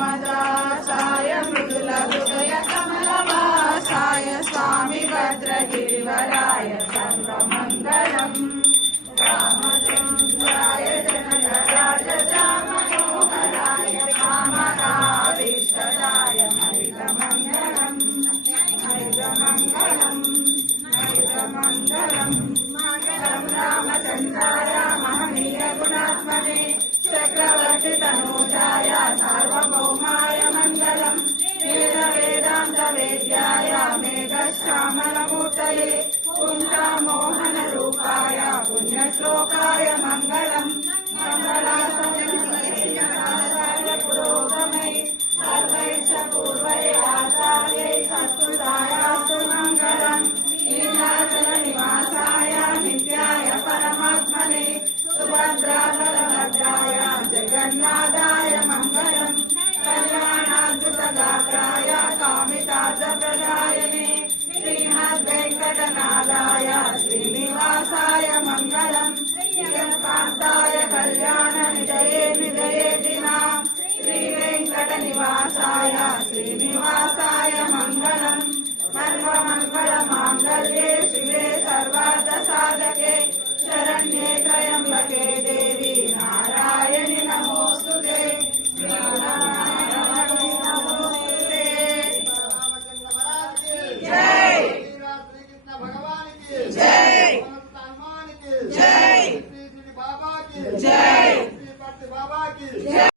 రామదాసాయ మృదుల హృదయ కమలవాసాయ స్వామి భద్రగిరివరాయ సర్వమంగళం రామచంద్రాయ జనకరాజామనోహరాయ కామరాభీష్టదాయ హరితమంగళం హరితమంగళం హరితమంగళం మంగళం రామచంద్రాయ మహనీయ గుణాత్మనే చక్రవర్తి తనూజాయ సార్వభౌమాయ మంగళం వేద వేదాంత వేద్యాయ మేఘశ్యామలమూర్తయే పుంసామోహన రూపాయ పుణ్యశ్లోకాయ మంగళం మంగళాసన పురోగమై సర్వైష పూర్వై ఆచార్యై సత్కృతాయాస్తు మంగళం నీలాచల నివాసాయ నిత్యాయ పరమాత్మనే సుభద్రాబలభద్రాయ జగన్నాథాయ మంగళం కళ్యాణాద్భుతగాత్రాయ కామితార్థప్రదాయనే శ్రీమద్వేంకటనాథాయ శ్రీనివాసాయ మంగళం శ్రీకాంతాయ కళ్యాణ నిధయే నిధయే దినాం శ్రీవేంకట నివాసాయ శ్రీనివాసాయ మంగళం సర్వమంగళ మాంగళ్యే శివే సర్వార్థ సాధకే శరణ్యే త్రయంబకే దేవి